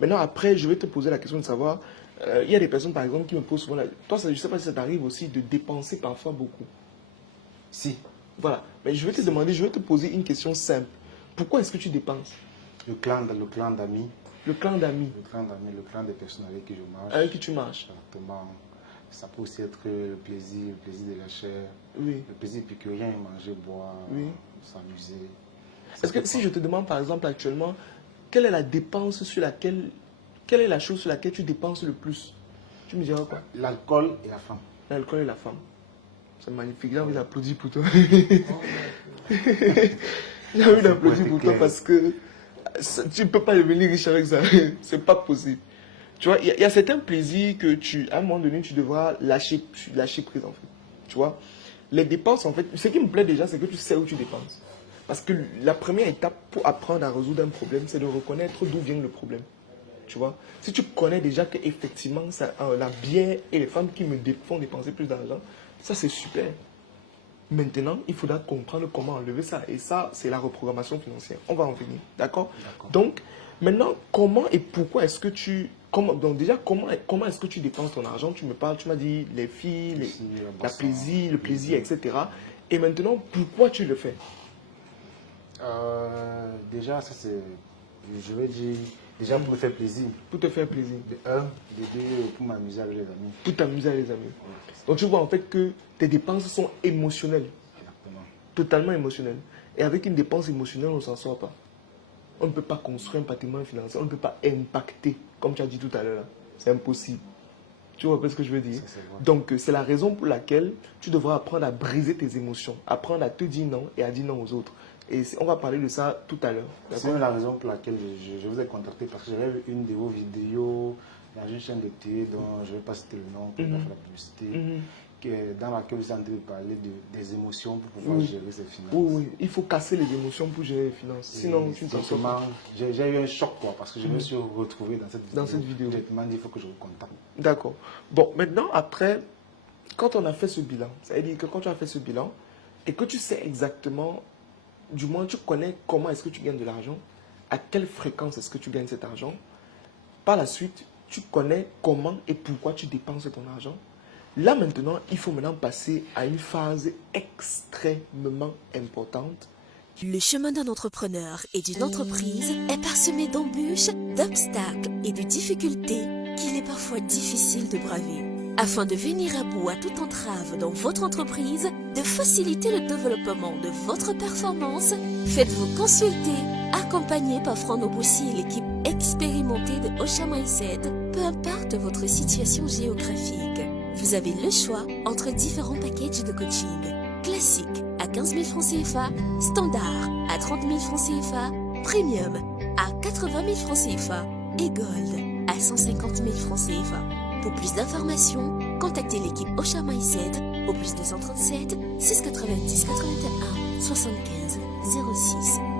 Maintenant, après, je vais te poser la question de savoir, il y a des personnes, par exemple, qui me posent souvent Toi, je ne sais pas si ça t'arrive aussi de dépenser parfois beaucoup. Si. Voilà. Mais je vais te demander, je vais te poser une question simple. Pourquoi est-ce que tu dépenses? Le clan d'amis. Le clan d'amis. Le clan des personnes avec qui je marche. Avec qui tu marches. Exactement. Ça peut aussi être le plaisir de la chair. Oui. Le plaisir épicurien, manger, boire, oui. s'amuser. Est-ce que si je te demande par exemple actuellement, quelle est la dépense sur laquelle, quelle est la chose sur laquelle tu dépenses le plus? Tu me diras quoi? L'alcool et la femme. L'alcool et la femme. C'est magnifique, j'ai envie d'applaudir pour toi. J'ai envie d'applaudir pour toi parce que tu ne peux pas devenir riche avec ça. C'est pas possible. Tu vois, il y a certains plaisirs que à un moment donné, tu devras lâcher prise en fait. Tu vois, les dépenses en fait, ce qui me plaît déjà, c'est que tu sais où tu dépenses. Parce que la première étape pour apprendre à résoudre un problème, c'est de reconnaître d'où vient le problème. Tu vois, si tu connais déjà que effectivement la bière et les femmes qui me font dépenser plus d'argent, ça c'est super. Maintenant, il faudra comprendre comment enlever ça. Et ça, c'est la reprogrammation financière. On va en venir. D'accord? Donc, maintenant, comment et pourquoi est-ce que donc déjà, comment est-ce que tu dépenses ton argent? Tu me parles, tu m'as dit les filles, le plaisir, etc. Et maintenant, pourquoi tu le fais? Déjà, ça c'est, je vais dire, déjà pour me faire plaisir. Pour te faire plaisir. De un, de deux, pour m'amuser avec les amis. Pour t'amuser avec les amis. Donc tu vois en fait que tes dépenses sont émotionnelles. Exactement. Totalement émotionnelles. Et avec une dépense émotionnelle, on ne s'en sort pas. On ne peut pas construire un patrimoine financier, on ne peut pas impacter, comme tu as dit tout à l'heure. C'est impossible. Tu vois ce que je veux dire? Donc c'est la raison pour laquelle tu devras apprendre à briser tes émotions, apprendre à te dire non et à dire non aux autres. Et on va parler de ça tout à l'heure. C'est la raison pour laquelle je vous ai contacté, parce que j'avais vu une de vos vidéos dans une chaîne de télé dont je ne vais pas citer le nom pour faire la publicité, dans laquelle vous êtes en train de parler des émotions pour pouvoir gérer ses finances. Oui, il faut casser les émotions pour gérer les finances. Sinon, tu ne t'en sors pas. J'ai eu un choc, parce que je me suis retrouvé dans cette vidéo. Dans cette vidéo. Je me dit il faut que je vous contacte. D'accord. Bon, maintenant, après, quand on a fait ce bilan, ça veut dire que quand tu as fait ce bilan et que tu sais exactement, du moins tu connais comment est-ce que tu gagnes de l'argent, à quelle fréquence est-ce que tu gagnes cet argent, par la suite, tu connais comment et pourquoi tu dépenses ton argent. Là maintenant, il faut maintenant passer à une phase extrêmement importante. Le chemin d'un entrepreneur et d'une entreprise est parsemé d'embûches, d'obstacles et de difficultés qu'il est parfois difficile de braver. Afin de venir à bout à toute entrave dans votre entreprise, de faciliter le développement de votre performance, faites-vous consulter, accompagné par Franck Nobossi et l'équipe expérimentée de Osha Mindset, peu importe votre situation géographique. Vous avez le choix entre différents packages de coaching. Classique à 15 000 francs CFA, standard à 30 000 francs CFA, premium à 80 000 francs CFA et gold à 150 000 francs CFA. Pour plus d'informations, contactez l'équipe Osha Mindset au +237 690 81 75 06.